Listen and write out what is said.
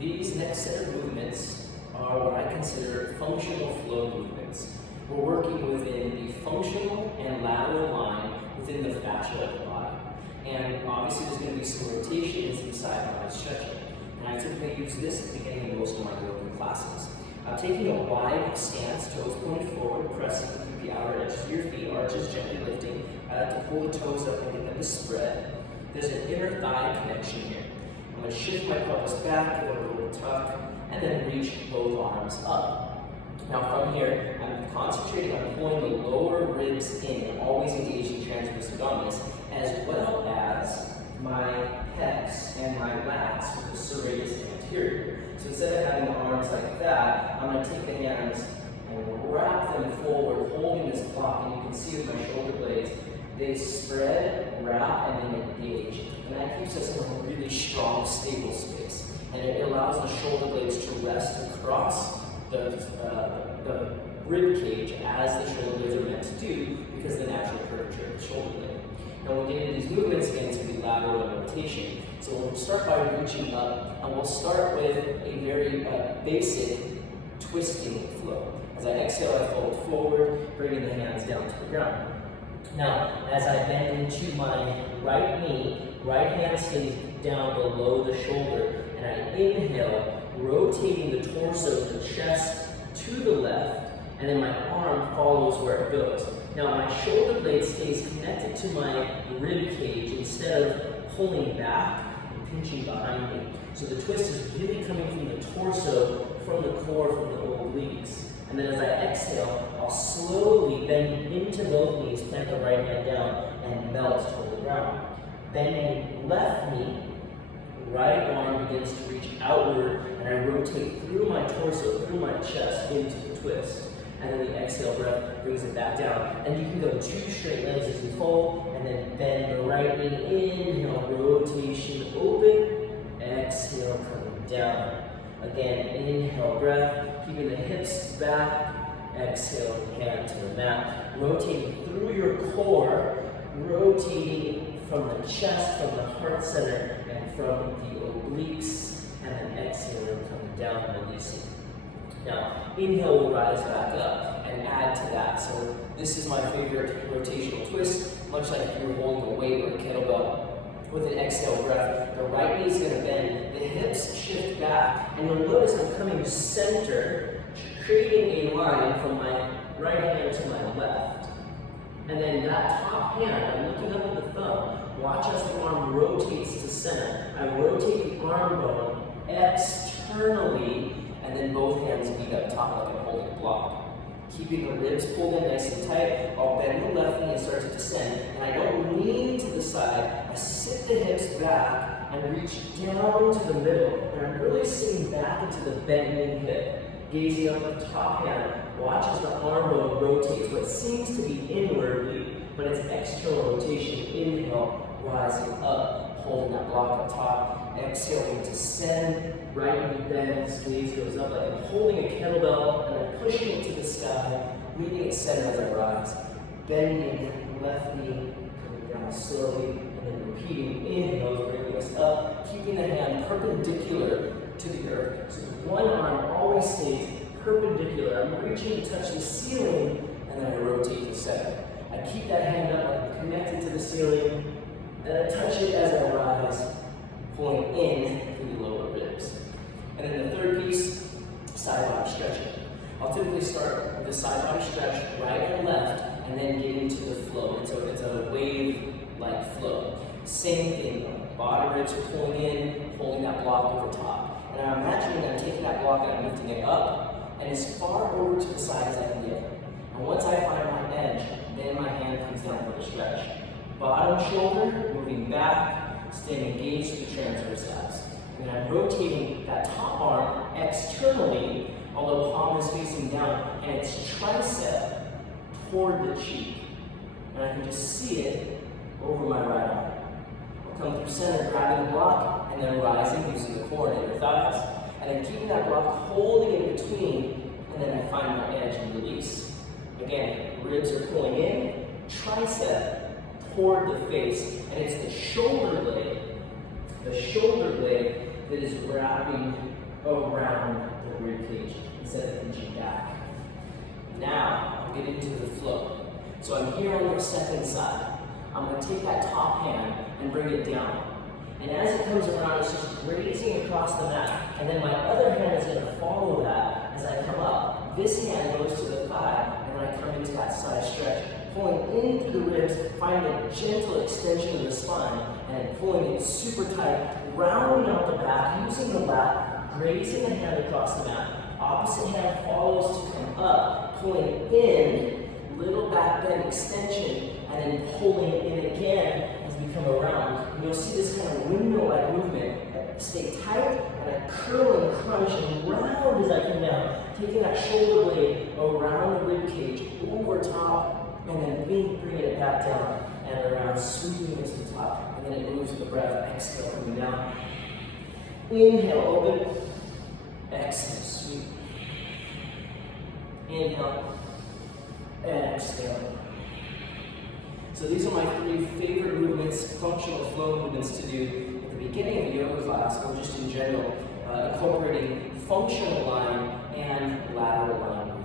These next set of movements are what I consider functional flow movements. We're working within the functional and lateral line within the fascia of the body. And obviously there's going to be some rotation and some side body stretching. And I typically use this at the beginning of most of my yoga classes. I'm taking a wide stance, toes pointed forward, pressing through the outer edges of your feet, arches gently lifting. I like to pull the toes up and get them to spread. There's an inner thigh connection here. I'm going to shift my pelvis back, give it a little tuck, and then reach both arms up. Now from here, I'm concentrating on pulling the lower ribs in, always engaging transverse abdominis, as well as my pecs and my lats with the serratus anterior. So instead of having the arms like that, I'm going to take the hands and wrap them forward, holding this block, and you can see with my shoulder blades, they spread, wrap, and then engage. And that keeps us in a really strong, stable space. And it allows the shoulder blades to rest across the rib cage as the shoulder blades are meant to do because of the natural curvature of the shoulder blade. Now we'll get into these movements again to the lateral rotation. So we'll start by reaching up, and we'll start with a very basic twisting flow. As I exhale, I fold forward, bringing the hands down to the ground. Now, as I bend into my right knee, right hand stays down below the shoulder, and I inhale, rotating the torso, the chest to the left, and then my arm follows where it goes. Now, my shoulder blade stays connected to my rib cage instead of pulling back and pinching behind me. So the twist is really coming from the torso, from the core, from the obliques. And then as I exhale, I'll slowly bend into both knees, plant the right hand down, and melt toward the ground. Bending left knee, right arm begins to reach outward, and I rotate through my torso, through my chest, into the twist. And then the exhale breath brings it back down. And you can go 2 straight legs as you fold, and then bend the right knee, inhale, rotation, open, exhale, coming down. Again, inhale, breath, keeping the hips back, exhale, hand to the mat. Rotating through your core, rotating from the chest, from the heart center, and from the obliques, and then exhaling, coming down, releasing. Now, inhale will rise back up and add to that. So this is my favorite rotational twist, much like if you were holding a weight or a kettlebell. With an exhale breath, the right knee is going to bend, the hips shift back, and you'll notice I'm coming center, creating a line from my right hand to my left. And then that top hand, I'm looking up at the thumb, watch as the arm rotates to center. I rotate the arm bone externally, and then both hands meet up top like I'm holding a block. Keeping the ribs pulled in nice and tight, I'll bend the left knee and start to descend. And I don't lean to the side, I sit the hips back and reach down to the middle. And I'm really sitting back into the bending hip, gazing up at the top hand. Watch as the arm bone rotates, what seems to be inwardly, but it's external rotation. Inhale, rising up, holding that block up top. Exhaling, descend, right knee bends, gaze goes up like I'm holding a kettlebell, and I'm pushing it to the sky, meeting it center as I rise. Bending, left knee, coming down slowly, and then repeating inhales, bringing us up, keeping the hand perpendicular to the earth. So one arm always stays perpendicular. I'm reaching to touch the ceiling, and then I rotate to center. I keep that hand up, like I'm connected to the ceiling, and I touch it as I rise, pulling in through the lower ribs. And then the third piece, side body stretching. I'll typically start with the side body stretch, right and left, and then get into the flow. It's a wave-like flow. Same thing, bottom ribs are pulling in, holding that block over top. And I'm imagining I'm taking that block and I'm lifting it up, and as far over to the side as I can get. And once I find my edge, then my hand comes down for the stretch. Bottom shoulder, moving back, staying engaged to the transverse abs. And I'm rotating that top arm externally, although palm is facing down, and it's tricep toward the cheek. And I can just see it over my right arm. I'll come through center, grabbing the block, and then rising using the core and inner thighs. And then keeping that block, holding it between, and then I find my edge and release. Again, ribs are pulling in, tricep toward the face, and it's the shoulder blade that is wrapping around the rib cage instead of pinching back. Now, I'll get into the flow. So I'm here on the second side. I'm going to take that top hand and bring it down. And as it comes around, it's just grazing across the mat. And then my other hand is going to follow that as I come up. This hand goes to the thigh, and then I come into that side stretch, pulling in through the ribs, finding a gentle extension of the spine, and pulling it super tight, rounding out the back, using the lat, grazing the hand across the mat. Opposite hand follows to come up, pulling in, little back bend extension, and then pulling in again as we come around. And you'll see this kind of windmill-like movement. Stay tight, and I curl and crunch and round as I come down, taking that shoulder blade around the rib cage, over top, and then bringing it back down and around, sweeping it to the top, and then it moves with the breath. Exhale, coming down. Inhale, open. Exhale, sweep. Inhale. Exhale. So these are my 3 favorite movements, functional flow movements to do at the beginning of a yoga class, or just in general, incorporating functional line and lateral line